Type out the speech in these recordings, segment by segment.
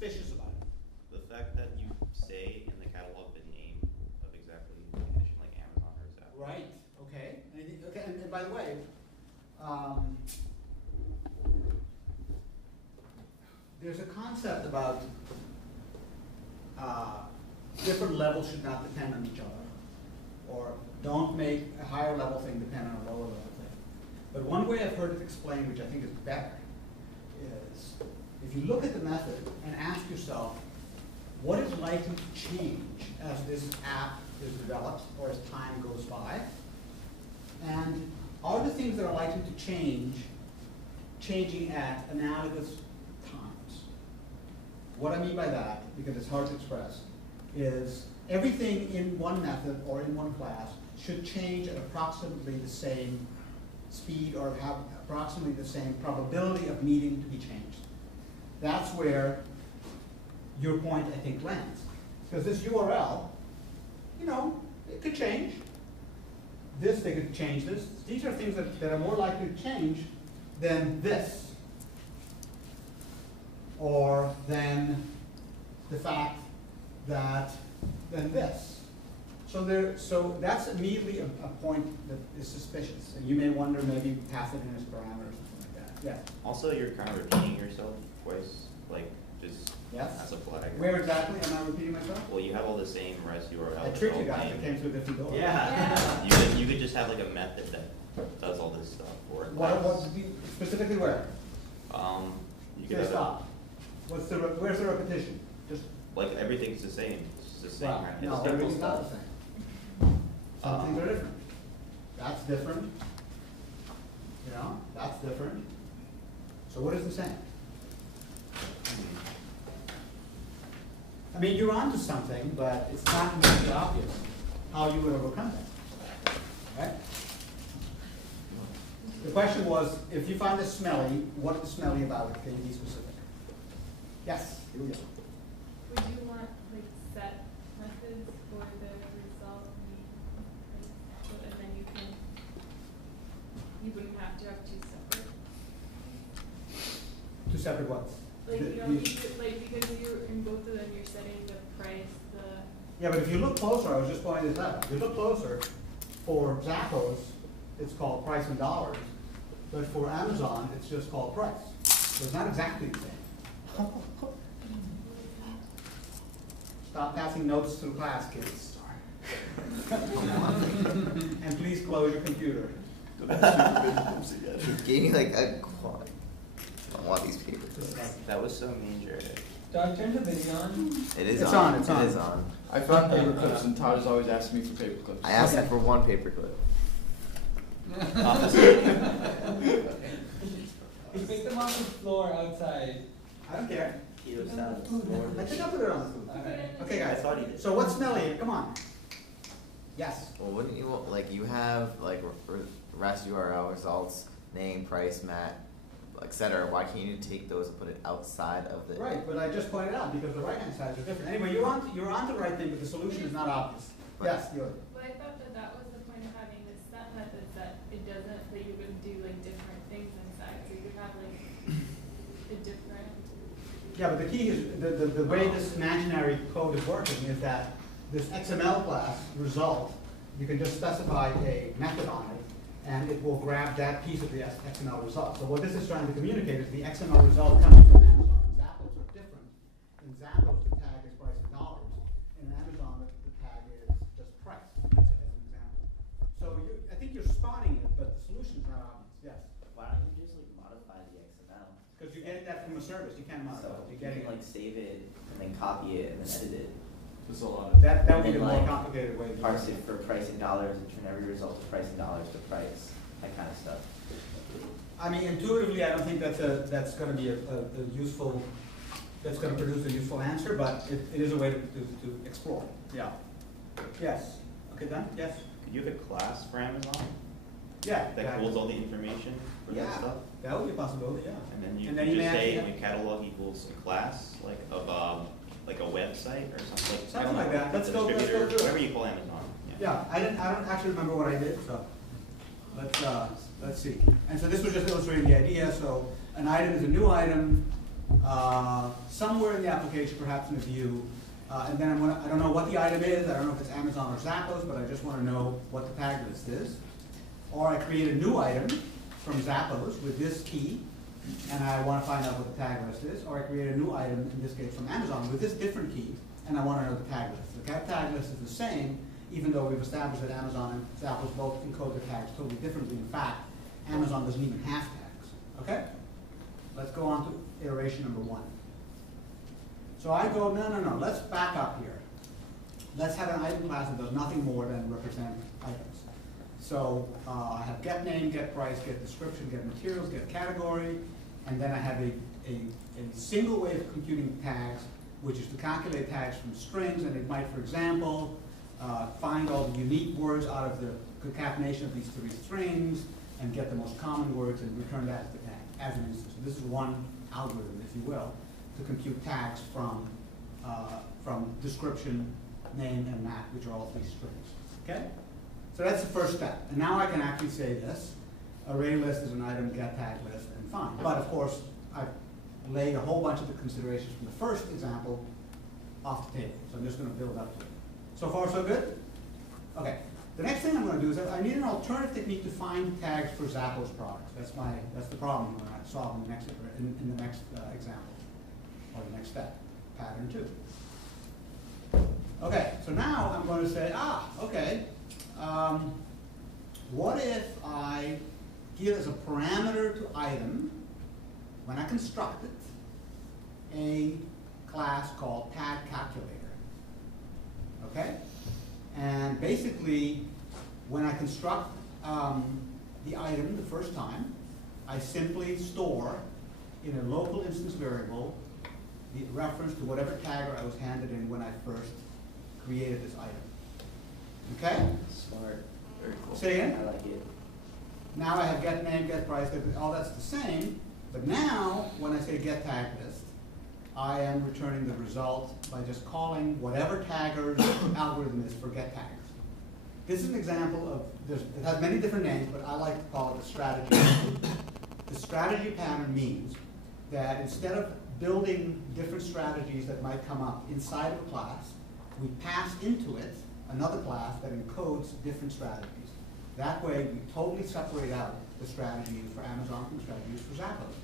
suspicious about it. The fact that you say in the catalog the name of exactly the condition, like Amazon or Zap. Right. Okay. And by the way, there's a concept about different levels should not depend on each other, or don't make a higher level thing depend on a lower level thing. But one way I've heard it explained, which I think is better, is if you look at the method and ask yourself, what is likely to change as this app is developed or as time goes by? And are the things that are likely to change changing at analogous times? What I mean by that, because it's hard to express, is everything in one method or in one class should change at approximately the same speed or have approximately the same probability of needing to be changed. That's where your point, I think, lands. Because this URL, you know, it could change. This, they could change this. These are things that are more likely to change than this, or than the fact that, than this. So that's immediately a point that is suspicious. And you may wonder, maybe pass it in as parameter or something like that. Yeah. Also, you're kind of repeating yourself twice, like just as a flag. Where exactly am I repeating myself? Well, you have all the same REST URL. I tricked you guys. I came through a different door. Yeah. You could just have like a method that does all this stuff. Or what specifically where? You could stop. Where's the repetition? Just like everything's the same. It's the same. Well, Right? no, everything's not the same. Some things are different. That's different. You know, that's different. So what is the same? I mean, you're onto something, but it's not immediately obvious how you would overcome that. Right? The question was, if you find this smelly, what is smelly about it? Can you be specific? Yes, here we go. Would you want like set methods for the result, and then you wouldn't have to have two separate? Two separate ones. Like you don't need to, like, because you're in both of them, you're setting the price, Yeah, but if you look closer, I was just pointing this out. If you look closer, for Zappos, it's called price in dollars, but for Amazon, it's just called price. So it's not exactly the same. Stop passing notes through class, kids. And please close your computer. He gave me like a quad. I don't want these papers. That was so mean, Jared. Doug, turn the video on. It is it's on. It's on. It is on. I found paper clips, and Todd is always asking me for paper clips. I asked him for one paper clip. He picked them off the floor outside. I don't care. He was down on the floor. I think I'll put it on the food. Okay, guys. I thought he did. So what's smelly? Come on. Yes. Well, wouldn't you want, like, you have like REST URL results, name, price, mat, etc. Why can't you take those and put it outside of the? Right, but I just pointed out because the right-hand sides are different. Anyway, you're on the right thing, but the solution is not obvious. Yes, you're. Well, I thought that was the point of having this set method, that it doesn't, that you would do like different things inside. So you have like a different. Yeah, but the key is the way this imaginary code is working is that this XML class result, you can just specify a method on it, and it will grab that piece of the XML result. So what this is trying to communicate is the XML result coming from Amazon and Zappos are different. In Zappos, the tag is price in dollars. In Amazon, the tag is just price, as an example. So I think you're spotting it, but the solution is not obvious. Yes? Why don't you just like modify the XML? Because you're getting that from a service. You can't modify it. So You're you getting can like save it and then copy it and then edit it. There's a lot of that would be the and more like, complicated way. Parse it for price in dollars and turn every result to price in dollars to price. That kind of stuff. I mean, intuitively, I don't think that's going to be a useful, that's going to produce a useful answer, but it is a way to explore. Yeah. Yes. Okay, done? Yes? Could you have a class for Amazon Yeah. that holds all the information for that stuff? That would be a possibility, yeah. And then you may just say actually, my catalog equals a class, like of like a website or something. Like, something like that. Let's go through it. Whatever you call Amazon. Yeah, I don't actually remember what I did, so let's see. And so this was just illustrating the idea. So an item is a new item somewhere in the application, perhaps in a view, and then I don't know what the item is, I don't know if it's Amazon or Zappos, but I just want to know what the tag list is. Or I create a new item from Zappos with this key, and I want to find out what the tag list is. Or I create a new item, in this case from Amazon, with this different key, and I want to know the tag list. The tag list is the same, even though we've established that Amazon and Zappos both encode the tags totally differently. In fact, Amazon doesn't even have tags. Okay? Let's go on to iteration number 1. So I go, no, let's back up here. Let's have an item class that does nothing more than represent items. So I have get name, get price, get description, get materials, get category, and then I have a single way of computing tags, which is to calculate tags from strings, and it might, for example, find all the unique words out of the concatenation of these 3 strings, and get the most common words and return that as the tag, as an instance. So this is one algorithm, if you will, to compute tags from description, name, and map, which are all 3 strings. Okay? So that's the first step. And now I can actually say this. Array list is an item, get tag list, and fine. But of course, I've laid a whole bunch of the considerations from the first example off the table. So I'm just going to build up to it. So far, so good? Okay. The next thing I'm going to do is I need an alternative technique to find tags for Zappos products. That's the problem I'm going to solve in the next example, or the next step, pattern 2. Okay, so now I'm going to say, okay, what if I give as a parameter to item, when I construct it, a class called tag calculator. Okay? And basically, when I construct the item the first time, I simply store in a local instance variable the reference to whatever tagger I was handed in when I first created this item. Okay? Smart. Very cool. Say again? I like it. Now I have get name, get price, all that's the same, but now when I say get tag list, I am returning the result by just calling whatever tagger's algorithm is for get tags. This is an example of, it has many different names, but I like to call it the strategy. The strategy pattern means that instead of building different strategies that might come up inside of a class, we pass into it another class that encodes different strategies. That way, we totally separate out the strategy used for Amazon from the strategy used for Zappos.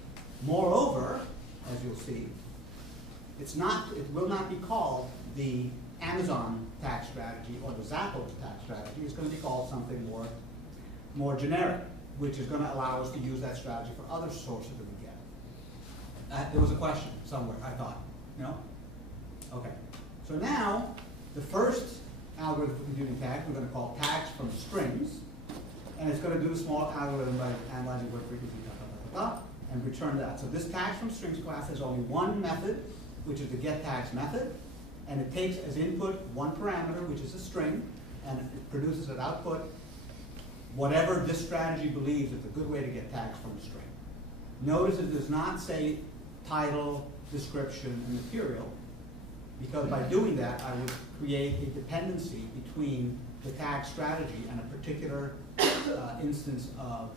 Moreover, as you'll see, it will not be called the Amazon tag strategy or the Zappos tag strategy. It's going to be called something more generic, which is going to allow us to use that strategy for other sources that we get. There was a question somewhere, I thought. No? Okay. So now, the first algorithm for computing tags we're going to call tags from strings, and it's going to do a small algorithm by analyzing word frequency, and return that. So this tags from strings class has only one method, which is the get tags method, and it takes as input one parameter, which is a string, and it produces as output whatever this strategy believes is a good way to get tags from a string. Notice it does not say title, description, and material, because by doing that, I would create a dependency between the tag strategy and a particular instance of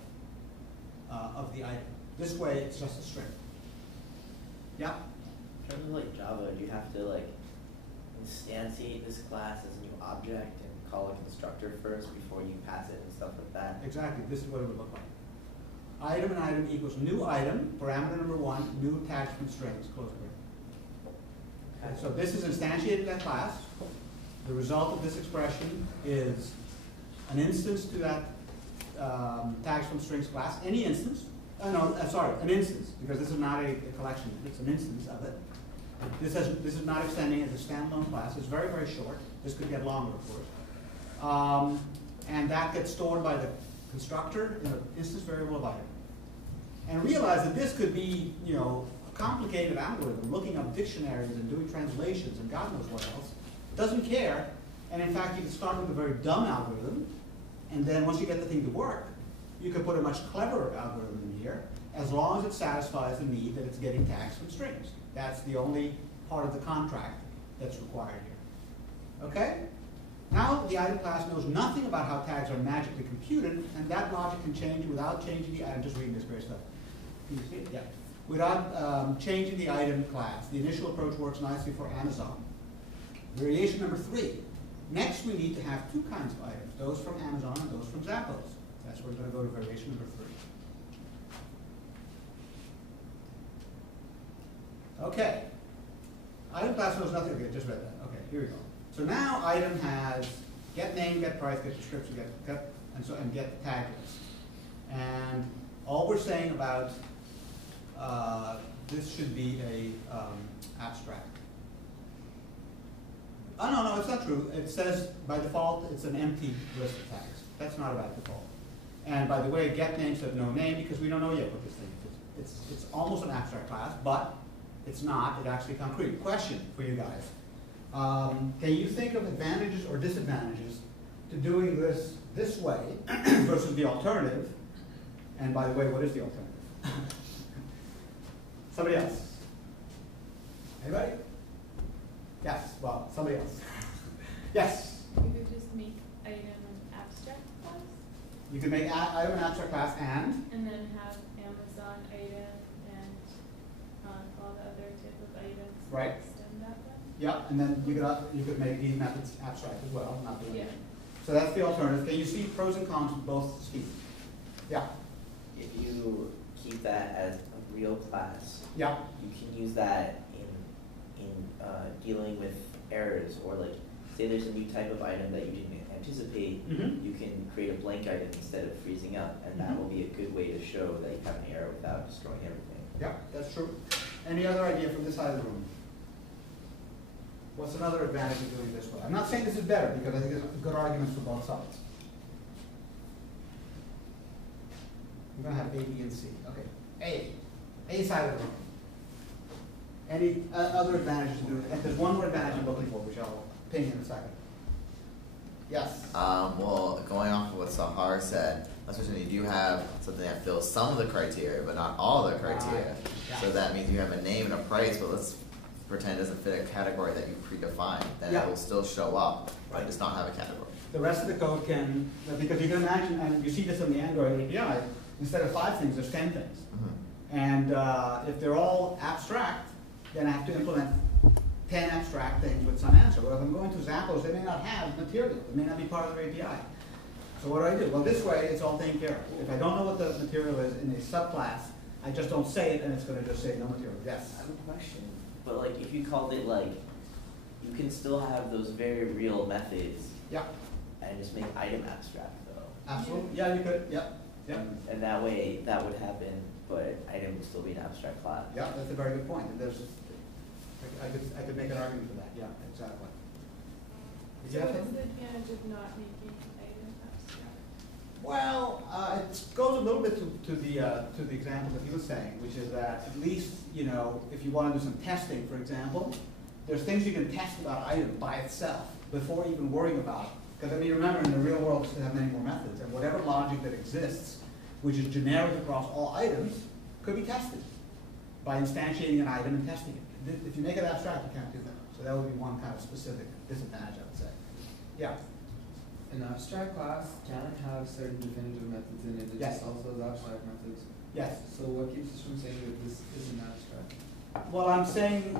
the item. This way, it's just a string. Yeah? In terms of like Java, you have to like instantiate this class as a new object and call a constructor first before you pass it and stuff like that. Exactly. This is what it would look like. Item and item equals new item, parameter number 1, new tags from strings, close bracket. Okay, so this is instantiated that class. The result of this expression is an instance to that tags from strings class, any instance. An instance, because this is not a collection, it's an instance of it. This is not extending as a standalone class. It's very, very short. This could get longer, of course. And that gets stored by the constructor in an instance variable of item. And realize that this could be, a complicated algorithm, looking up dictionaries and doing translations and God knows what else. Doesn't care. And in fact, you can start with a very dumb algorithm, and then once you get the thing to work, you could put a much cleverer algorithm in here, as long as it satisfies the need that it's getting tags from strings. That's the only part of the contract that's required here. Okay? Now the item class knows nothing about how tags are magically computed, and that logic can change without changing the item. Just reading this great stuff. Can you see it? Yeah. without changing the item class. The initial approach works nicely for Amazon. Variation number 3. Next, we need to have two kinds of items, those from Amazon and those from Zappos. That's where we're going to go to variation number 3. Okay. Item class knows nothing. Okay, just read that. Okay, here we go. So now item has get name, get price, get description, get and get tag list. And all we're saying about this should be a abstract. Oh, no, it's not true. It says by default it's an empty list of tags. That's not about default. And by the way, get name said no name because we don't know yet what this thing is. It's almost an abstract class, but it's not. It's actually concrete. Question for you guys. Can you think of advantages or disadvantages to doing this way versus the alternative? And by the way, what is the alternative? Somebody else? Anybody? Yes, well, somebody else. Yes? You could just make item an abstract class, You can make item an abstract class and? and then have Amazon item and all the other type of items. Right. Extend that one. Yeah, and then you could make these methods abstract as well, not the Yeah. So that's the alternative. Can you see pros and cons of both schemes? Yeah, If you keep that as a real class, yeah, you can use that in dealing with errors, or like say there's a new type of item that you didn't anticipate. Mhm. You can create a blank item instead of freezing up, and that Mhm. will be a good way to show that you have an error without destroying everything. yeah, that's true. Any other idea from this side of the room? What's another advantage of doing it this way? I'm not saying this is better because I think there's good arguments for both sides. We're going to have A, B, and C. Okay, A side of the room. Any other advantages to doing it? And there's one more advantage I'm looking for, which I'll ping in a second. Yes? Well, going off of what Sahar said, especially when you do have something that fills some of the criteria, but not all the criteria. Right. Yeah. So that means you have a name and a price, but let's pretend it doesn't fit a category that you predefined. Then Yeah. it will still show up, Right. but just not have a category. The rest of the code can, because you can imagine, and you see this in the Android API, instead of 5 things, there's 10 things. Mhm. And if they're all abstract, then I have to implement 10 abstract things with some answer. Well, if I'm going to Zappos, they may not have material. It may not be part of their API. So what do? Well, this way, it's all taken care of. If I don't know what the material is in a subclass, I just don't say it, and it's going to just say no material. Yes? I have a question. But like, if you called it like, you can still have those very real methods Yeah, and just make item abstract though. absolutely. Yeah, you could. Yeah, yeah. And that way, that would happen, but item would still be an abstract class. Yeah, that's a very good point. And I could make an argument for that. Yeah, exactly. Did you So have what's something? the advantage of not making item abstract? Well, it goes a little bit to the example that he was saying, which is that at least, if you want to do some testing, for example, there's things you can test about item by itself before even worrying about it. Because I mean, remember, in the real world, you have many more methods, and whatever logic that exists, which is generic across all items, could be tested by instantiating an item and testing it. If you make it abstract, you can't do that. So that would be one kind of specific disadvantage, I would say. Yeah. An abstract class can have certain definitive methods in it. It Yes. just also has abstract methods. Yes. So what keeps us from saying that this isn't abstract? Well, I'm saying,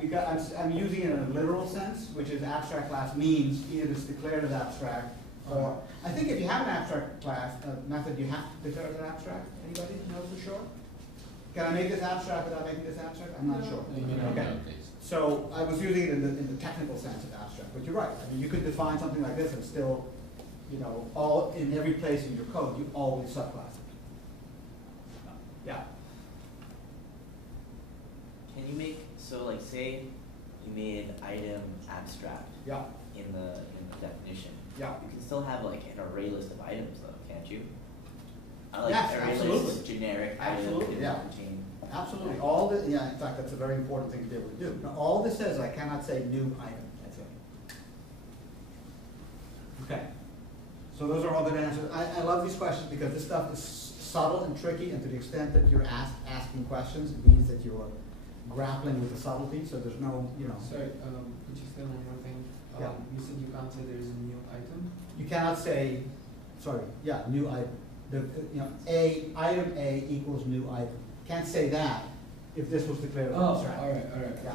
because I'm using it in a literal sense, which is abstract class means either it's declared as abstract, or, I think if you have an abstract class, method, you have to declare it as abstract. Anybody know for sure? Can I make this abstract without making this abstract? I'm not No. sure. You may not Okay. know these. So I was using it in the technical sense of abstract, but you're right. I mean, you could define something like this and still, all in every place in your code, you always subclass it. Yeah. Can you make, so like say you made item abstract Yeah. in the definition. Yeah. You can still have like an array list of items though, can't you? Like Yes, array absolutely. list, generic Absolutely, item yeah. can contain. Absolutely. In fact, that's a very important thing to be able to do. Now, all this says, I cannot say new item. That's it. Okay. So those are all good answers. I love these questions because this stuff is subtle and tricky, and to the extent that you're asking questions, it means that you're grappling with the subtlety, so there's no, Sorry, could you say one more thing? Yeah. You said you can't say there's a new item? you cannot say, new item. Item A equals new item. Can't say that if this was declared as Oh, abstract. alright. Yeah.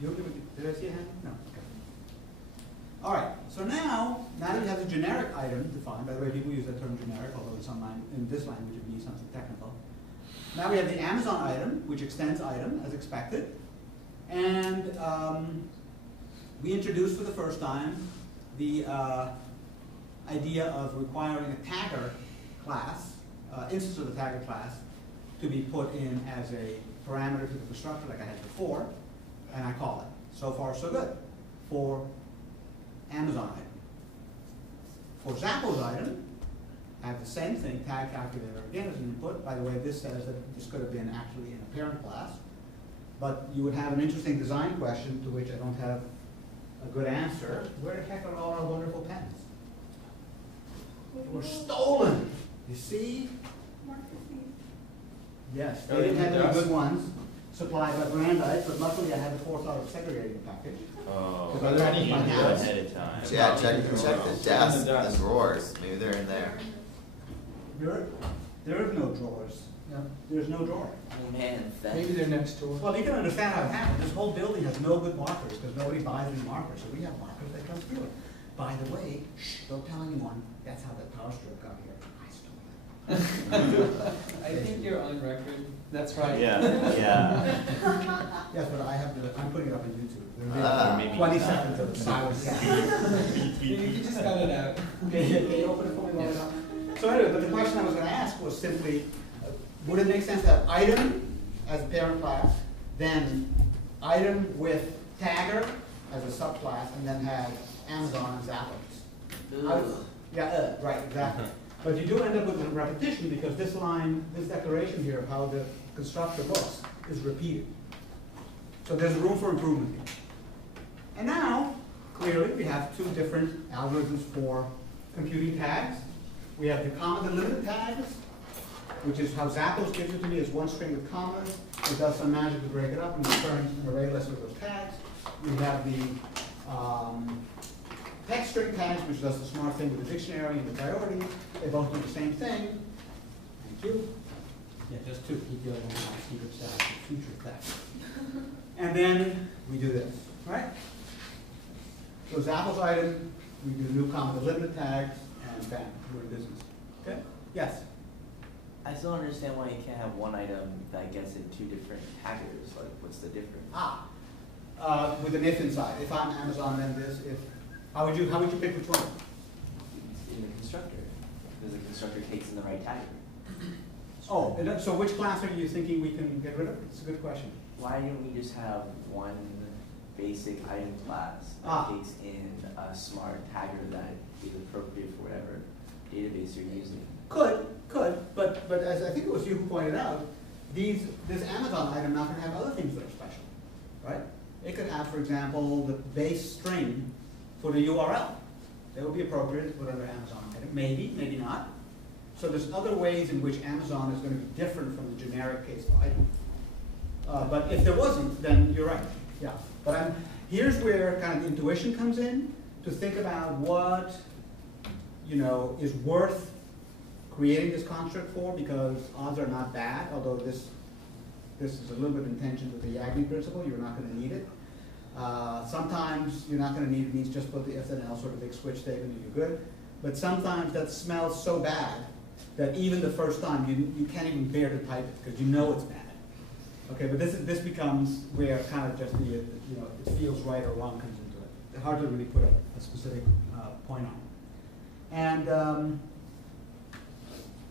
Did I see a hand? No. Okay. All right. So now that you have the generic item defined, by the way, people use the term generic, although in this language it means something technical. Now we have the Amazon item, which extends item as expected, and we introduced for the first time the idea of requiring a tagger class, instance of the tagger class, to be put in as a parameter to the constructor like I had before, and I call it. So far, so good for Amazon item. For Zappos item, I have the same thing, tag calculator again as an input. By the way, this says that this could have been actually in a parent class, but you would have an interesting design question to which I don't have a good answer. Where the heck are all our wonderful pens? They were stolen. You see? Yes, they didn't have any good ones supplied by Brandeis, but luckily I had the forethought of segregating the package. Oh, Because I left you my knew house. ahead of time. Yeah, check the desk, the drawers, maybe they're in there. There is no drawers. Yeah. There's no drawer. Oh man, that. Maybe they're next door. Well, you can understand how it happened. This whole building has no good markers because nobody buys any markers. So we have markers that come through it. By the way, shh, don't tell anyone. That's how that power strip got here. I stole it. I think you're on record. That's right. Yeah, yeah. Yes, but I'm putting it up on YouTube. Ah. There'll be 20 seconds of silence. Maybe you can just cut it out. Can you open it for me while we're done? So anyway, but the question I was going to ask was simply, would it make sense to have item as a parent class, then item with tagger as a subclass, and then have Amazon and Zappos? Yeah, right, exactly. But you do end up with a repetition because this line, this declaration here of how the constructor looks is repeated. So there's room for improvement here. And now, clearly, we have two different algorithms for computing tags. We have the comma delimited tags, which is how Zappos gives it to me as one string with commas. It does some magic to break it up and returns an array list with those tags. We have the text string tags, which does the smart thing with the dictionary and the priority. They both do the same thing. Thank you. Yeah, just two. Keep the other one on secret stack, future text. And then we do this, right? So Zappos item, we do new comma delimited tags, and bam, we're in business. Okay? Yes? I still don't understand why you can't have one item that gets in two different taggers. Like, what's the difference? With an if inside. If I'm Amazon, then this. If how would you pick which one? In the constructor, because the constructor takes in the right tagger. Oh, so which class are you thinking we can get rid of? It's a good question. Why don't we just have one basic item class that takes in a smart tagger that is appropriate for whatever database you're using? Could, but as I think it was you who pointed out, this Amazon item now can have other things that are special, right? It could have, for example, the base string for the URL. That would be appropriate to put under Amazon item. Maybe, maybe not. So there's other ways in which Amazon is going to be different from the generic case of item. But if there wasn't, then you're right. Yeah. But here's where kind of intuition comes in to think about what is worth creating this construct for, because odds are not bad, although this is a little bit in tension with the Yagni principle. You're not going to need it. Sometimes you're not going to need it, means just put the if then else sort of big switch statement and you're good. But sometimes that smells so bad that even the first time you can't even bear to type it because you know it's bad. Okay, but this becomes where kind of just it feels right or wrong comes into it. It's hard to really put a specific point on it.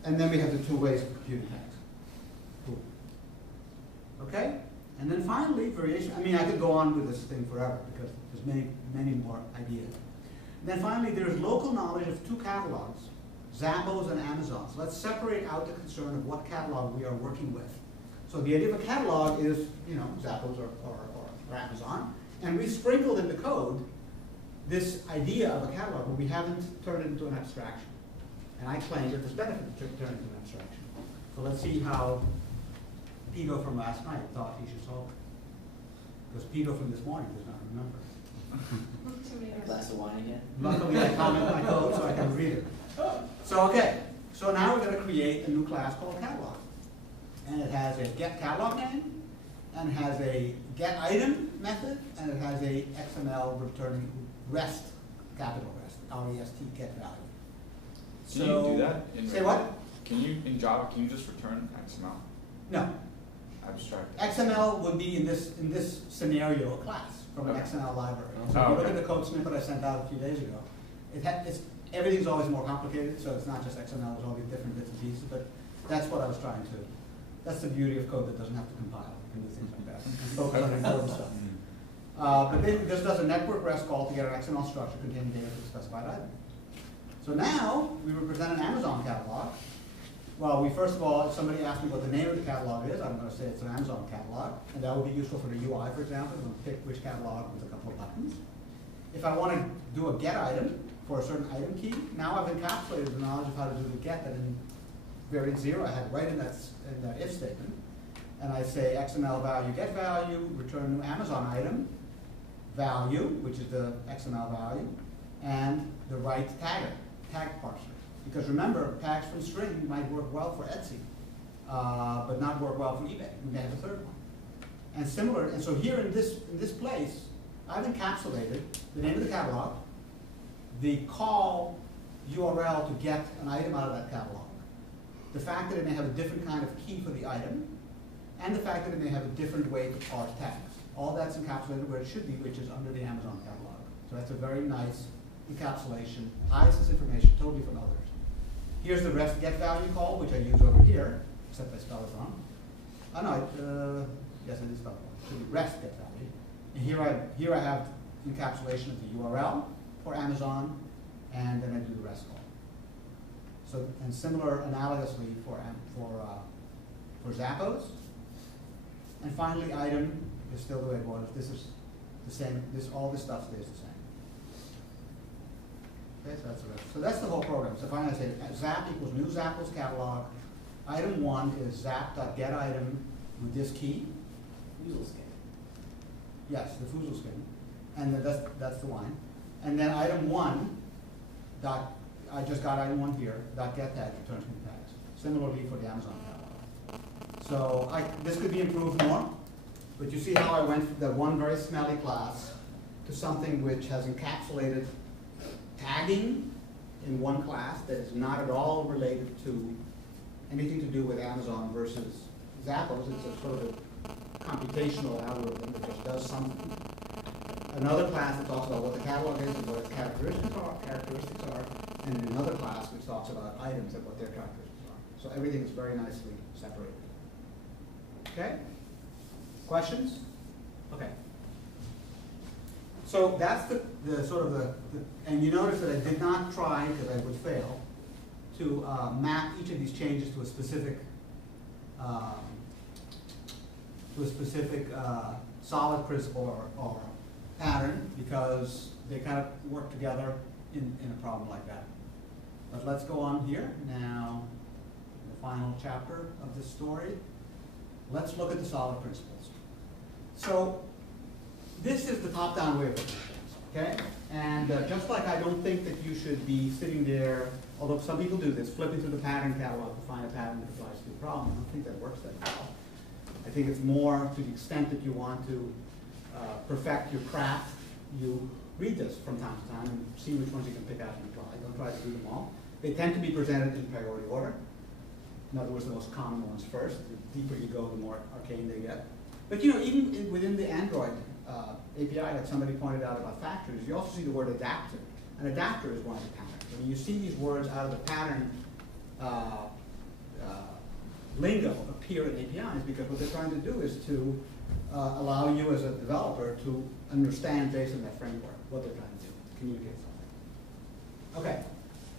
And then we have the two ways of computing tags. Cool. Okay? And then finally, variation. I mean, I could go on with this thing forever because there's many more ideas. And then finally, there's local knowledge of two catalogs, Zappos and Amazon. So let's separate out the concern of what catalog we are working with. So the idea of a catalog is, Zappos or Amazon. And we sprinkled in the code this idea of a catalog, but we haven't turned it into an abstraction. And I claim that there's benefit to turn it into an abstraction. So let's see how Pito from last night thought he should solve it. Because Pito from this morning does not remember. A glass of wine again? Luckily, I commented my code so I can read it. So, okay. So now we're going to create a new class called catalog. and it has a get catalog name, and it has a get item method, and it has a XML returning rest, capital rest, R-E-S-T, get value. Can you do that? Say what? Can you, in Java, can you just return XML? No. Abstract. XML would be in this scenario a class from an Okay. XML library. Oh, So if you look okay. at the code snippet I sent out a few days ago, everything's always more complicated, so it's not just XML, there's all these different bits and pieces, but that's what I was trying to, that's the beauty of code that doesn't have to compile and do things like that. And focus on important stuff. But then this does a network REST call to get an XML structure containing data for the specified item. So now we represent an Amazon catalog. Well, first of all, if somebody asks me what the name of the catalog is, I'm going to say it's an Amazon catalog, and that would be useful for the UI, for example. I'm going to pick which catalog with a couple of buttons. If I want to do a get item for a certain item key, now I've encapsulated the knowledge of how to do the get that in variant 0 I had right in that if statement. And I say XML value get value, return new Amazon item, value, which is the XML value, and the right tag parser. Because remember, tags from string might work well for Etsy, but not work well for eBay. We may have a third one. And similar, and so here in this place, I've encapsulated the name of the catalog, the call URL to get an item out of that catalog, the fact that it may have a different kind of key for the item, and the fact that it may have a different way to parse tags. All that's encapsulated where it should be, which is under the Amazon catalog. So that's a very nice encapsulation, hides this information totally from others. Here's the REST get value call, which I use over here, except I spell it wrong. Oh no, yes, it is spelled wrong. It should be REST get value. And here I have encapsulation of the URL for Amazon, and then I do the REST call. So, and similar analogously for Zappos. And finally, item is still the way it was. This is the same. All this stuff stays the same. Okay, so that's the rest. So that's the whole program. So finally I say zap equals new Zappos catalog. Item 1 is zap.getItem with this key. Weasel skin. Yes, the Foozle skin. And then that's the line. And then item 1 I just got item 1 here, .get tag returns new tags. Similarly for the Amazon catalog. So this could be improved more, but you see how I went from that one very smelly class to something which has encapsulated tagging in one class that is not at all related to anything to do with Amazon versus Zappos. It's a sort of computational algorithm that just does something. Another class that talks about what the catalog is and what its characteristics are, and another class which talks about items and what their characteristics are. So everything is very nicely separated. Okay? Questions? Okay. So that's the sort of the and you notice that I did not try, because I would fail, to map each of these changes to a specific solid principle or pattern, because they kind of work together in a problem like that. But let's go on here now, the final chapter of this story. Let's look at the solid principles. So this is the top-down way of looking at things, okay? And just like I don't think that you should be sitting there, although some people do this, flipping through the pattern catalog to find a pattern that applies to the problem. I don't think that works that well. I think it's more to the extent that you want to perfect your craft, you read this from time to time and see which ones you can pick out and apply. Don't try to do them all. They tend to be presented in priority order. In other words, the most common ones first. The deeper you go, the more arcane they get. But you know, even within the Android API that somebody pointed out about factories, you also see the word adapter. An adapter is one of the patterns. I mean, you see these words out of the pattern lingo appear in APIs because what they're trying to do is to allow you as a developer to understand based on that framework what they're trying to do, communicate something. Okay,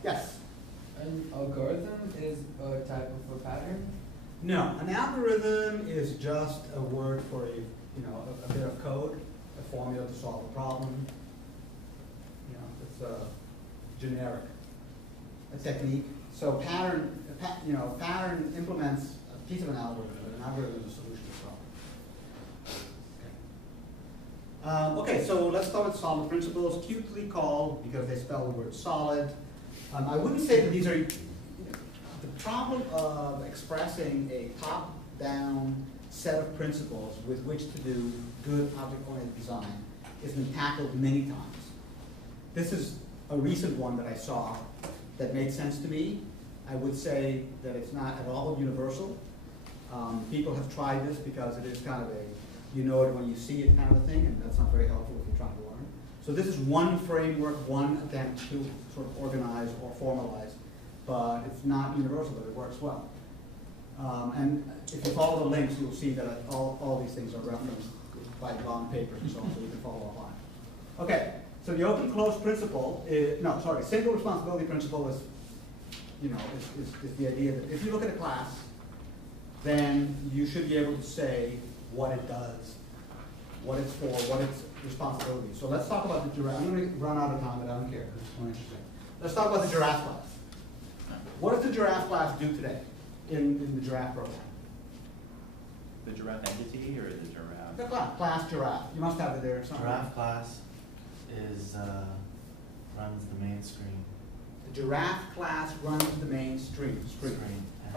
yes? An algorithm is a type of a pattern? No, an algorithm is just a word for a bit of code, a formula to solve a problem. You know, it's a generic, a technique. So pattern implements a piece of an algorithm, but an algorithm is a solution to a problem. Okay, so let's start with solid principles, cutely called because they spell the word solid. I wouldn't say that these are, the problem of expressing a down set of principles with which to do good object-oriented design has been tackled many times. This is a recent one that I saw that made sense to me. I would say that it's not at all universal. People have tried this because it is kind of a, you know it when you see it kind of a thing, and that's not very helpful if you're trying to learn. So this is one framework, one attempt to sort of organize or formalize, but it's not universal, but it works well. And if you follow the links, you'll see that all these things are referenced by long papers and so on, so you can follow along. Okay, so the open-close principle is, no, sorry, single responsibility principle is, you know, is the idea that if you look at a class, then you should be able to say what it does, what it's for, what its responsibility is. So let's talk about the giraffe. I'm going to run out of time, but I don't care. It's more interesting. Let's talk about the giraffe class. What does the giraffe class do today in the giraffe program? The giraffe entity or the giraffe? The class giraffe. You must have it there somewhere. Giraffe class is, runs the main screen. The giraffe class runs the main screen. It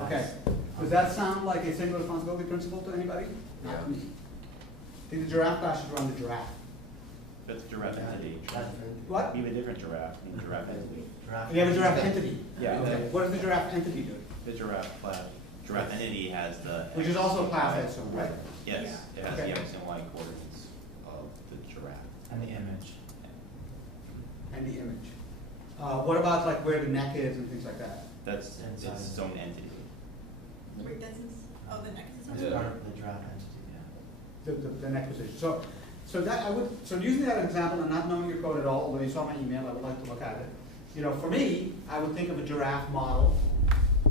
Okay. has- Does that sound like a single responsibility principle to anybody? Not to me. I think the giraffe class should run the giraffe. That's the giraffe entity. What? We have a different giraffe, named giraffe entity. You have a giraffe entity. Yeah. Okay. What does the giraffe entity do? The giraffe class, giraffe entity has the. Which is also a class, I assume, right? Yes, it has Okay. the X and Y coordinates of the giraffe. And the image. And the image. What about like where the neck is and things like that? That's Inside. its own entity. Wait, that's, oh, the next is. That's Yeah. part of the giraffe entity, yeah. The neck position. So that I would, so using that example and not knowing your code at all, although you saw my email, I would like to look at it. You know, for me, I would think of a giraffe model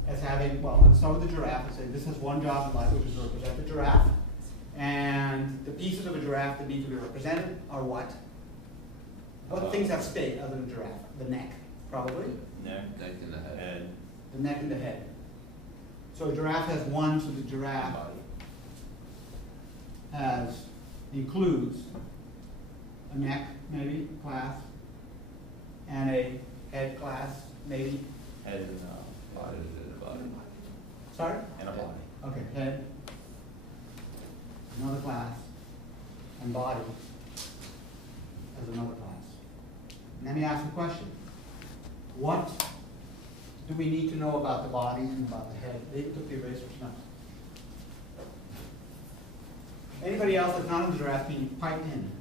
as having, well, let's start with the giraffe and say this has one job in life, which is to represent the giraffe. And the pieces of a giraffe that need to be represented are what? What things have stayed other than giraffe? The neck, probably. Neck, Neck in the head. head, The neck and the head. So a giraffe has one, so the giraffe includes a neck, maybe, class, and a head class, maybe. head and body. Sorry? And a body. Okay, head, another class, and body as another class. And let me ask a question. What do we need to know about the body and about the head? They took the erasers, no. Anybody else that's not in the giraffe team, pipe in.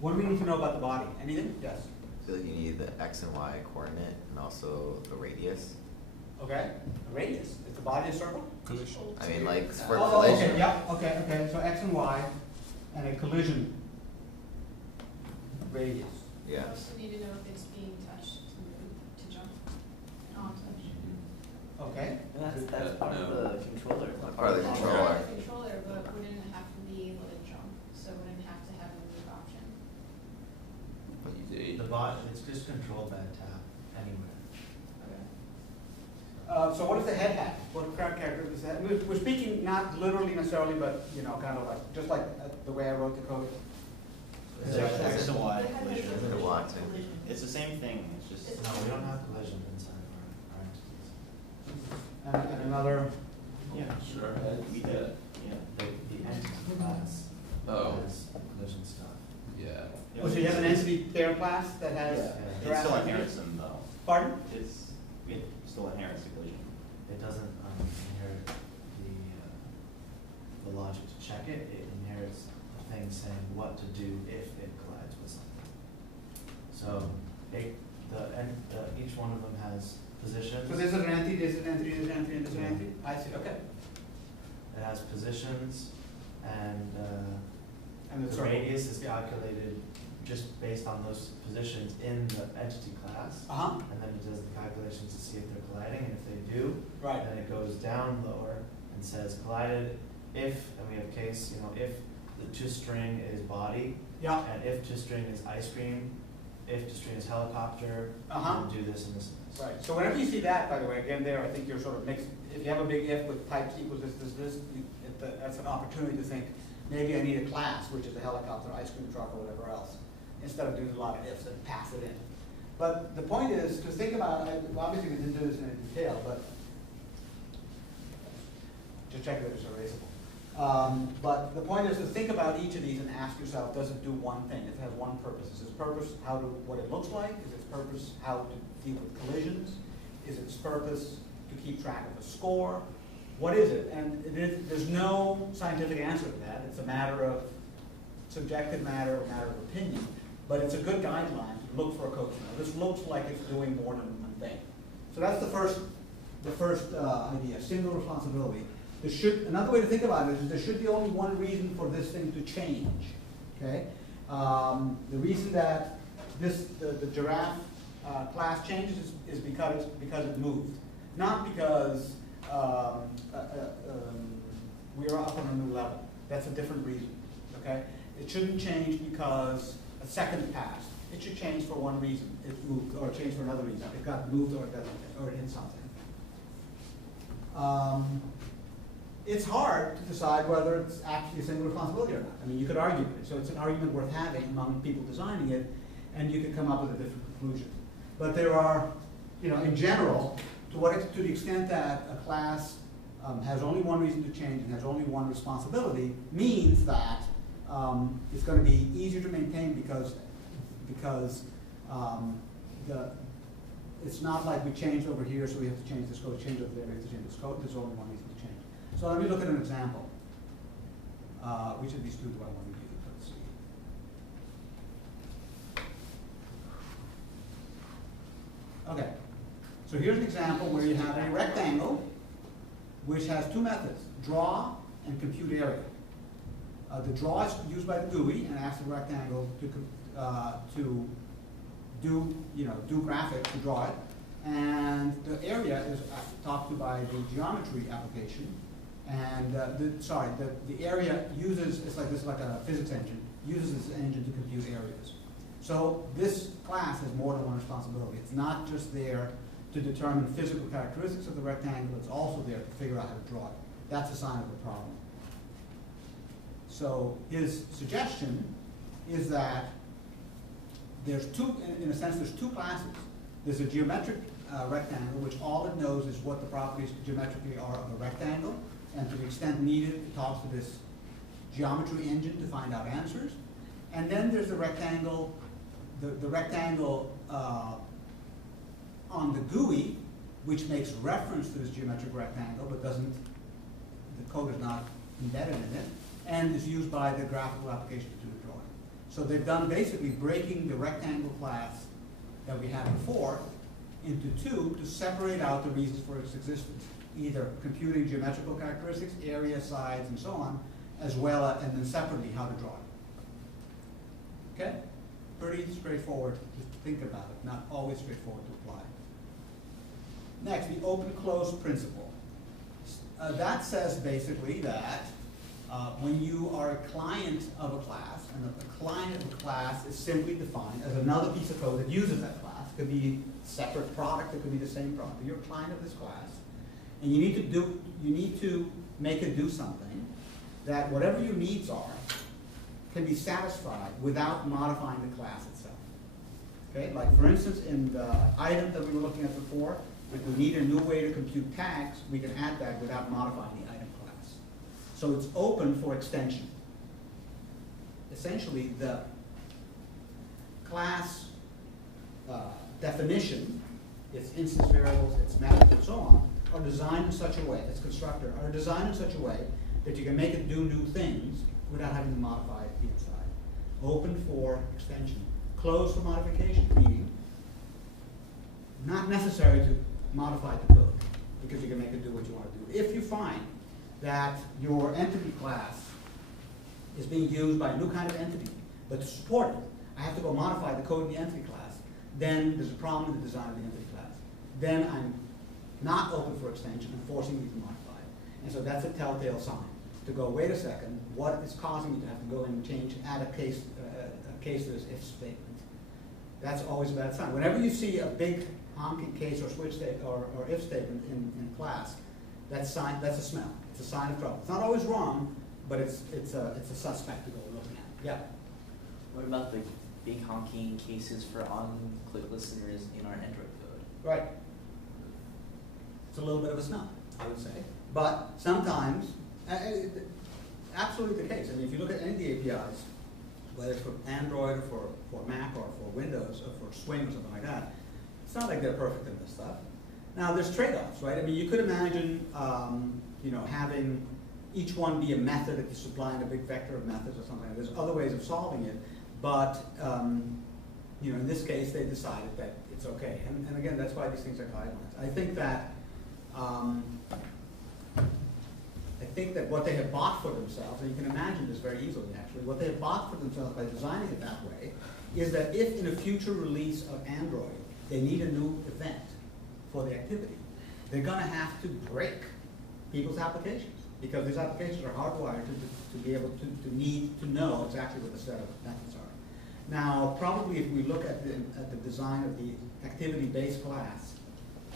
What do we need to know about the body? Anything? Yes. I feel like you need the X and Y coordinate and also the radius. Okay. A radius. Is the body a circle? I mean, like, for Oh, collision. okay, yep, okay. So X and Y and a collision radius. Yeah. You also need to know if it's being touched to move, to jump, not touch. Okay. And that's part of the controller. Part of the That's controller. part of the controller, but wouldn't have to be able to jump, so wouldn't have to have a move option. The bot, it's just controlled by a tap anywhere. Okay. So what does the head have? What character does that? We're speaking not literally necessarily, but you know, kind of like just like the way I wrote the code. It's Yeah. like X and Y The head has collision. a The Y too. collision. It's the same thing, it's just. No, we don't have collision inside our entities. And another. Yeah, Sure. we did, yeah. The entity class Oh. has collision stuff. Yeah. Oh, so you have an entity pair class that has. It giraffe still entity? inherits them though. Pardon? It still inherits the collision. It doesn't inherit the logic to check it, it inherits a thing saying what to do if it collides with something. So, each one of them has positions. So this is an entity, this is an entity, this is an entity, and this is an entity. I see. Okay. It has positions, and And the the circle. radius is Yeah. calculated just based on those positions in the entity class. Uh-huh. And then it does the calculations to see if they're colliding, and if they do, Right. then it goes down lower and says collided if, and we have case, if the to string is body, Yeah. and if to string is ice cream, if to string is helicopter, Uh-huh. and do this and this and this. Right, so whenever you see that, by the way, again there, I think you're sort of mixed, if you have a big if with types equals this, that's an opportunity to think, maybe I need a class, which is a helicopter, ice cream truck, or whatever else, instead of doing a lot of ifs and pass it in. But the point is to think about, obviously we didn't do this in detail, but to check that it's erasable. But the point is to think about each of these and ask yourself, does it do one thing? It has one purpose. Is its purpose what it looks like? Is its purpose how to deal with collisions? Is its purpose to keep track of a score? What is it? And there's no scientific answer to that. It's a matter of subjective matter, a matter of opinion. But it's a good guideline to look for a code signal. This looks like it's doing more than one thing. So that's the first idea, single responsibility. Another way to think about it is there should be only one reason for this thing to change. Okay? The reason that the giraffe class changes is because it moved, not because we are up on a new level. That's a different reason. Okay? It shouldn't change because a second passed. It should change for one reason. It moved, or change for another reason. It got moved, or it hit something. It's hard to decide whether it's actually a single responsibility or not. I mean, you could argue it. So it's an argument worth having among people designing it, and you could come up with a different conclusion. But there are, in general, to the extent that a class has only one reason to change and has only one responsibility, means that it's going to be easier to maintain because it's not like we changed over here, so we have to change this code, change over there, we have to change this code. There's only one reason to change. So let me look at an example. Which of these two do I want to use? Let's see. Okay. So here's an example where you have a rectangle which has two methods, draw and compute area. The draw is used by the GUI and asks the rectangle to do graphics to draw it, and the area is talked to by the geometry application. And the area uses, it's like a physics engine, uses this engine to compute areas. So this class has more than one responsibility. It's not just there to determine physical characteristics of the rectangle, it's also there to figure out how to draw it. That's a sign of the problem. So his suggestion is that there's in a sense, there's two classes. There's a geometric rectangle, which all it knows is what the properties geometrically are of a rectangle, and to the extent needed, it talks to this geometry engine to find out answers. And then there's the rectangle, the rectangle on the GUI, which makes reference to this geometric rectangle, but the code is not embedded in it, and is used by the graphical application to do the drawing. So they've done basically breaking the rectangle class that we had before into two to separate out the reasons for its existence, either computing geometrical characteristics, area, sides, and so on, as well as, and then separately how to draw it. Okay? Pretty straightforward to think about it, not always straightforward to apply. Next, the open-close principle. That says basically that when you are a client of a class, and a client of a class is simply defined as another piece of code that uses that class. It could be a separate product, it could be the same product. But you're a client of this class, and you need to make it do something that whatever your needs are can be satisfied without modifying the class itself. Okay, like for instance, in the item that we were looking at before, if we need a new way to compute tags, we can add that without modifying the item class. So it's open for extension. Essentially, the class definition, its instance variables, its methods, and so on, are designed in such a way, its constructor, are designed in such a way that you can make it do new things without having to modify the inside. Open for extension. Closed for modification, meaning not necessary to modify the code because you can make it do what you want to do. If you find that your entity class is being used by a new kind of entity, but to support it, I have to go modify the code in the entity class, then there's a problem in the design of the entity class. Then I'm not open for extension and forcing you to modify it. And so that's a telltale sign to go, wait a second, what is causing me to have to go and change, add a case to this if statement? That's always a bad sign. Whenever you see a big honking case or switch statement or if statement in class, that's a smell. It's a sign of trouble. It's not always wrong, but it's a suspect to go looking at. Yeah. What about the big honking cases for on-click listeners in our Android code. Right. It's a little bit of a snub, I would say. But sometimes, absolutely the case. I mean, if you look at any of the APIs, whether it's for Android or for Mac or for Windows or for Swing or something like that, it's not like they're perfect in this stuff. Now, there's trade-offs, right? I mean, you could imagine, you know, having each one be a method if you're supplying a big vector of methods or something. There's other ways of solving it, but you know, in this case, they decided that it's okay. And again, that's why these things are guidelines. I think that what they have bought for themselves, and you can imagine this very easily actually, what they have bought for themselves by designing it that way is that if in a future release of Android they need a new event for the activity, they're going to have to break people's applications because these applications are hardwired to be able to need to know exactly what the set of methods are. Now, probably if we look at the design of the activity-based class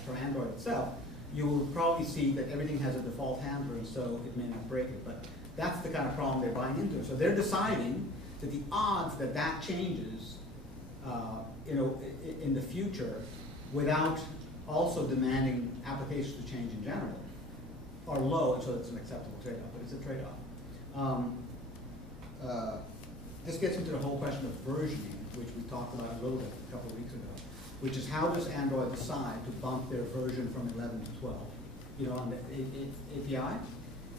for Android itself, you will probably see that everything has a default handler, and so it may not break it. But that's the kind of problem they're buying into. So they're deciding that the odds that that changes, you know, in the future, without also demanding applications to change in general, are low, and so it's an acceptable trade-off. But it's a trade-off. This gets into the whole question of versioning, which we talked about a little bit a couple of weeks ago, which is how does Android decide to bump their version from 11 to 12, you know, on the API?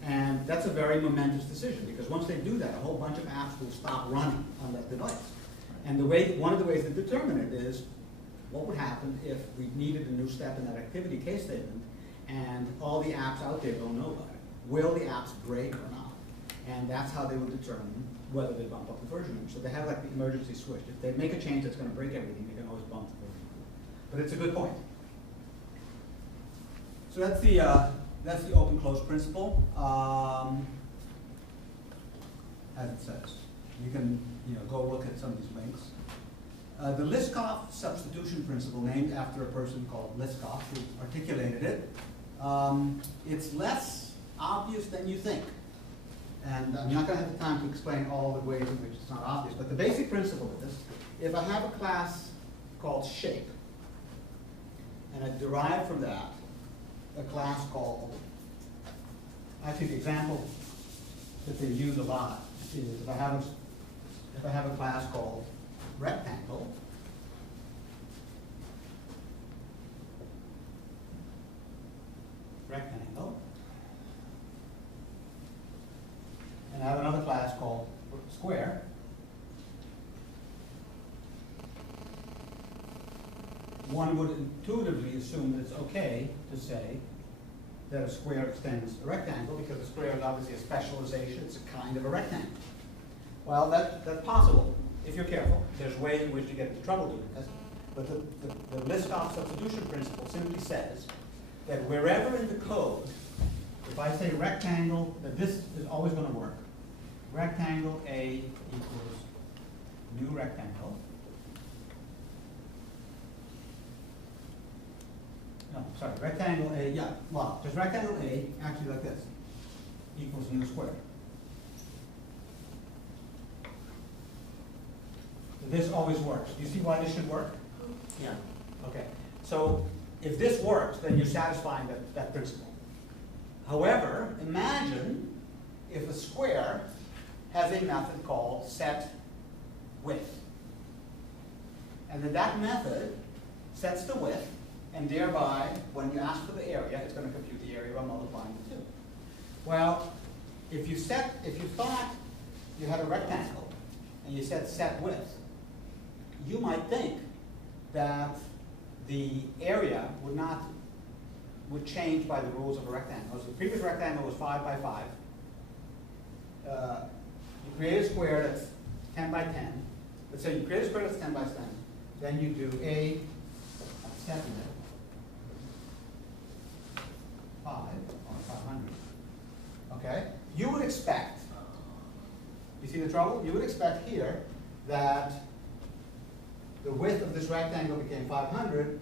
And that's a very momentous decision because once they do that, a whole bunch of apps will stop running on that device. And one of the ways to determine it is what would happen if we needed a new step in that activity case statement and all the apps out there don't know about it. Will the apps break or not? And that's how they would determine whether they bump up the versioning. So they have like the emergency switch. If they make a change that's going to break everything, they can always bump the version. But it's a good point. So that's the open-close principle, as it says. You can go look at some of these links. The Liskov substitution principle, named after a person called Liskov, who articulated it, it's less obvious than you think. And I'm not going to have the time to explain all the ways in which it's not obvious, but the basic principle is, if I have a class called shape, and I derive from that a class called, actually the example that they use a lot is if I have a class called rectangle, and I have another class called square, one would intuitively assume that it's okay to say that a square extends a rectangle because a square is obviously a specialization, it's a kind of a rectangle. Well, that's possible if you're careful. There's ways in which you get into trouble doing this. But the Liskov substitution principle simply says that wherever in the code, if I say rectangle, that this is always going to work. Rectangle A equals new rectangle. No, sorry, rectangle A, yeah, well, just rectangle A, actually like this, equals new square. This always works. Do you see why this should work? Yeah. Okay. So if this works, then you're satisfying that principle. However, imagine if a square has a method called set width. And then that method sets the width, and thereby, when you ask for the area, it's going to compute the area by multiplying the two. Well, if you thought you had a rectangle, and you said set width, you might think that the area would change by the rules of a rectangle. So the previous rectangle was 5 by 5. You create a square that's 10 by 10. Let's say you create a square that's 10 by 10. Then you do a set width 5 or 500. Okay? You would expect, you see the trouble? You would expect here that the width of this rectangle became 500.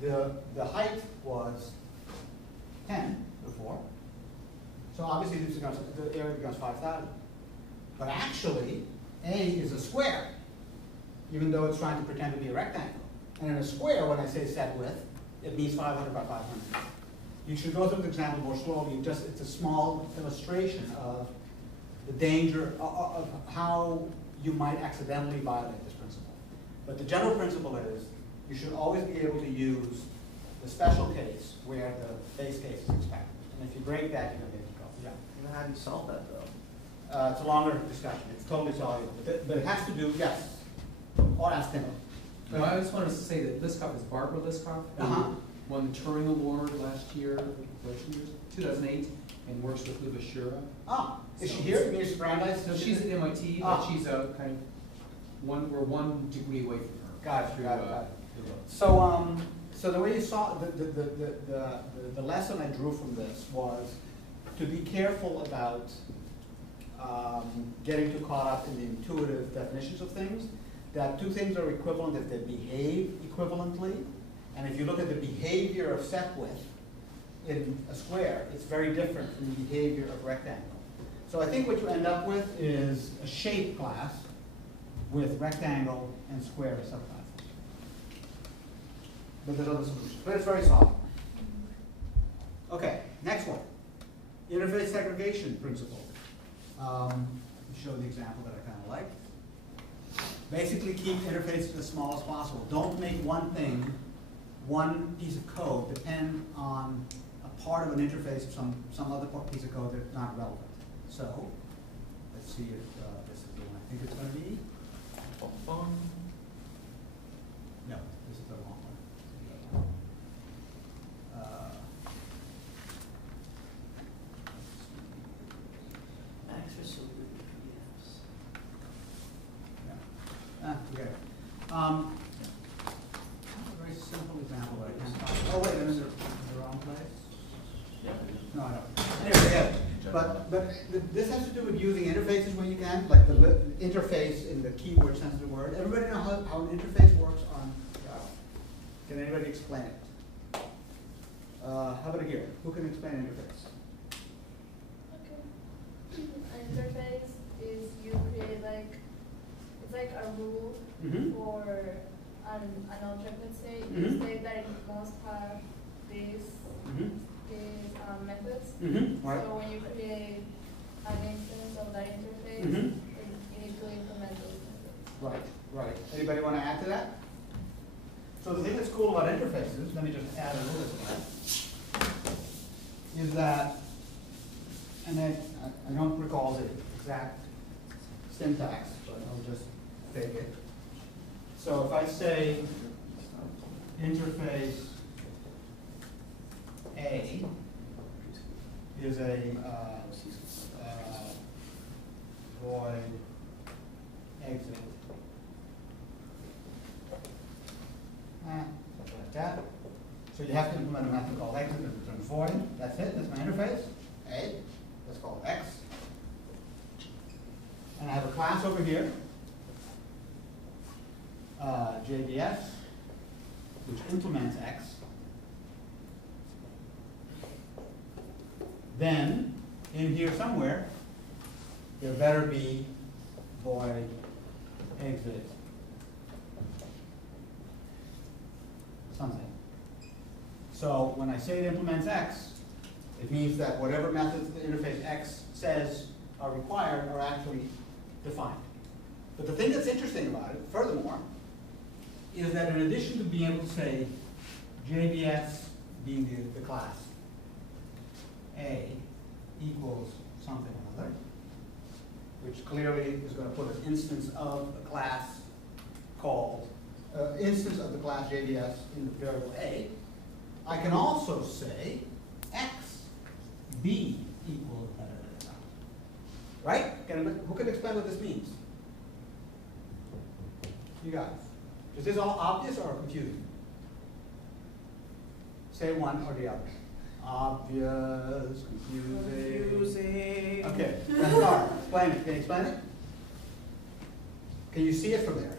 The height was 10 before. So obviously the area becomes 5,000. But actually, A is a square. even though it's trying to pretend to be a rectangle. And in a square, when I say set width, it means 500 by 500. You should go through the example more slowly. It's a small illustration of the danger of how you might accidentally violate this principle. But the general principle is you should always be able to use the special case where the base case is expected. And if you break that, you're going to get in trouble. Yeah. And how do you solve that though? It's a longer discussion. It's totally soluble. But it has to do, yes. Or ask Tim. No, I just wanted to say that Liskov is Barbara Liskov, who Uh-huh. won the Turing Award last year, 2008, and works with Luba Shura. Ah, is she here? Ms. Brandeis? No, she's at MIT, but Ah. she's a kind of we're one degree away from her. Got it, through, got it, got it. the vote. So, so the way you saw, the lesson I drew from this was to be careful about getting too caught up in the intuitive definitions of things, that two things are equivalent if they behave equivalently. And if you look at the behavior of set width in a square, it's very different from the behavior of rectangle. So I think what you end up with is a shape class with rectangle and square subclasses. But there's other solutions, but it's very solid. Okay, next one. Interface segregation principle. Show the example that I kind of like. Basically keep interfaces as small as possible. Don't make one thing, one piece of code depend on a part of an interface of some other piece of code that's not relevant. So, let's see if this is the one I think it's going to be. No, this is the wrong one. Max are so good at PDFs. Forget it. A very simple example that I can't find. Oh, wait, is it the wrong place? Yeah. No, I don't. Anyway, yeah. But this has to do with using interfaces when you can, like the interface in the keyword sense of the word. Everybody know how an interface works on Java? Can anybody explain it? How about it here? Who can explain an interface? Okay. An interface is you create like, it's like a rule for an object, let's say. You say that it must have these methods. Right. So when you create an instance of that interface, you need to implement those methods. Right, right. Anybody want to add to that? So the thing that's cool about interfaces, let me just add a little bit to that, is that, and I don't recall the exact syntax, but I'll just take it. So if I say interface A is a void exit. Something like that. So you have to implement a method called exit and return void. That's it. That's my interface. A. Let's call it X. And I have a class over here, JBS, which implements X. Then, in here somewhere, there better be void exit something. So when I say it implements X, it means that whatever methods the interface X says are required are actually defined. But the thing that's interesting about it, furthermore, is that in addition to being able to say JBS being the class, A equals something or other, which clearly is going to put an instance of a class called, instance of the class JBS in the variable A. I can also say X, B equals, right? Who can explain what this means? You guys. Is this all obvious or confusing? Say one or the other. Obvious, confusing. Okay, Laura, explain it. Can you explain it? Can you see it from there?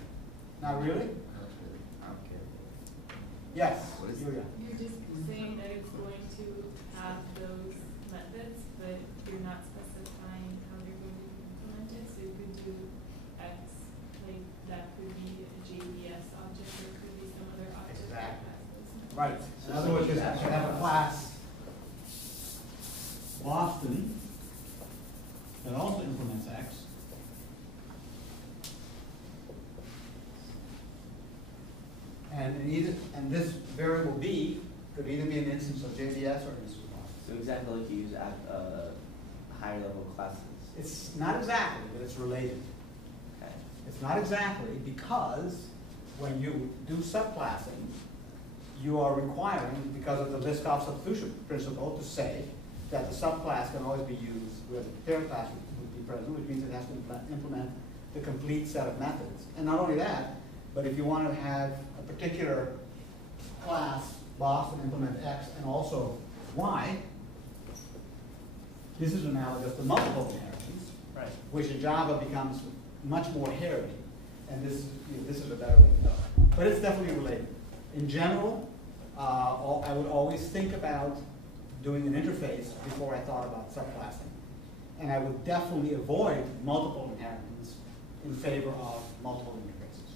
Not really? Yes, What is Julia. You're just saying that it's going to have those methods, but you're not specifying how you're going to implement it. So you could do X, like that could be a feel like you use at higher level classes. It's not exactly, but it's related. Okay. It's not exactly because when you do subclassing, you are requiring, because of the list-off substitution principle, to say that the subclass can always be used where the parent class would be present, which means it has to implement the complete set of methods. And not only that, but if you want to have a particular class, boss, and implement X, and also Y, this is analogous to multiple inheritance, Right. which in Java becomes much more hairy. And this is a better way to go. But it's definitely related. In general, I would always think about doing an interface before I thought about subclassing. And I would definitely avoid multiple inheritance in favor of multiple interfaces.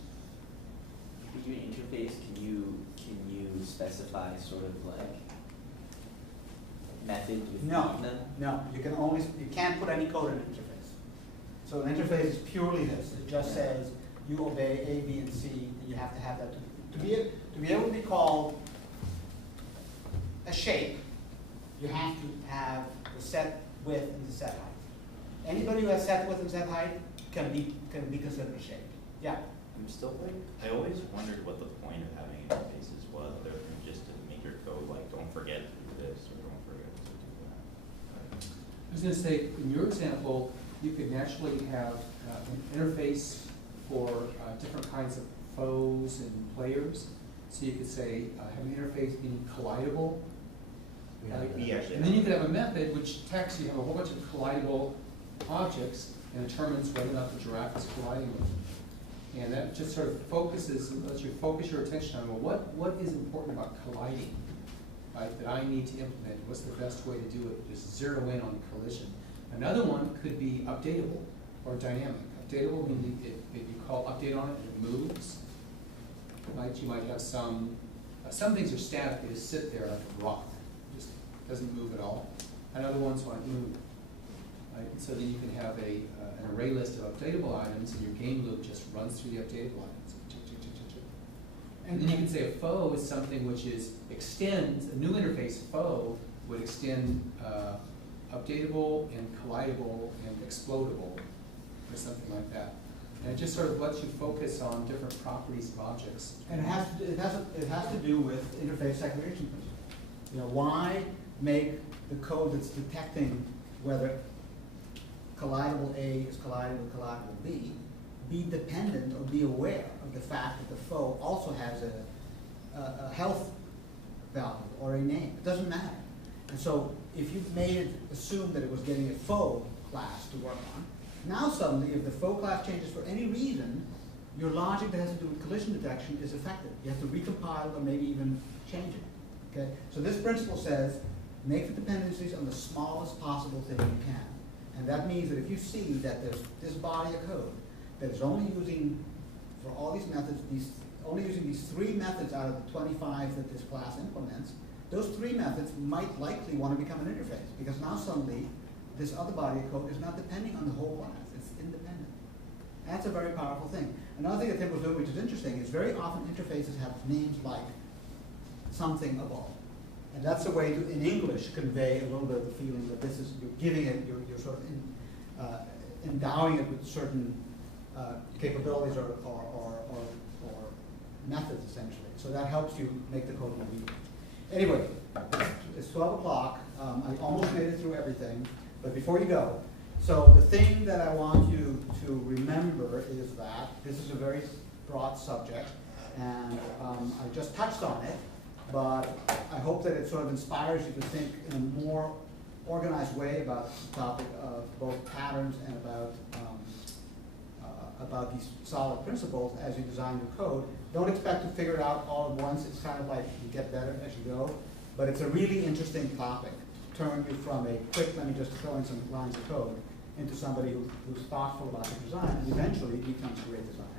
If you do an interface, can you specify sort of like methods within them? No, you can't put any code in an interface. So an interface is purely this. It just says you obey A, B, and C, and you have to have that to be able to be called a shape. You have to have the set width and the set height. Anybody who has set width and set height can be considered a shape. Yeah. I'm still like, I always wondered what the point of having interfaces was, other than just to make your code like, don't forget to do this or don't forget to do that. I was going to say, in your example, you could naturally have an interface for different kinds of foes and players. So you could say, have an interface being collidable. And then you could have a method which detects you have a whole bunch of collidable objects and determines whether or not the giraffe is colliding with them. And that just sort of focuses, lets you focus your attention on, well, what is important about colliding, right, that I need to implement? What's the best way to do it? Just zero in on collision. Another one could be updatable or dynamic. Updatable meaning if you call update on it and it moves, right? You might have some things are static, they just sit there like a rock, just doesn't move at all. And other ones might move, right? So then you can have an array list of updatable items, and your game loop just runs through the updatable items. And then you can say a foe is something which extends, a new interface foe would extend updatable and collidable and explodable, or something like that. And it just sort of lets you focus on different properties of objects. And it has to do with interface segregation principle. You know, why make the code that's detecting whether collidable A is colliding with collidable B be dependent or be aware of the fact that the foe also has a health value or a name? It doesn't matter. And so if you've made it assume that it was getting a foe class to work on, now suddenly if the foe class changes for any reason, your logic that has to do with collision detection is affected. You have to recompile or maybe even change it. Okay? So this principle says make the dependencies on the smallest possible thing you can. And that means that if you see that there's this body of code that is only using, for all these methods, only using these 3 methods out of the 25 that this class implements, those 3 methods might likely want to become an interface, because now suddenly this other body of code is not depending on the whole class, it's independent. That's a very powerful thing. Another thing that Tim was doing, which is interesting, is very often interfaces have names like something of all. And that's a way to, in English, convey a little bit of the feeling that this is, you're giving it, you're sort of endowing it with certain capabilities or methods, essentially. So that helps you make the code more readable. Anyway, it's 12 o'clock. I almost made it through everything. But before you go, so the thing that I want you to remember is that this is a very broad subject, and I just touched on it, but I hope that it sort of inspires you to think in a more organized way about the topic of both patterns and about these solid principles as you design your code. Don't expect to figure it out all at once. It's kind of like you get better as you go, but it's a really interesting topic. Turn you from a quick, let me just throw in some lines of code, into somebody who's thoughtful about the design and eventually becomes a great designer.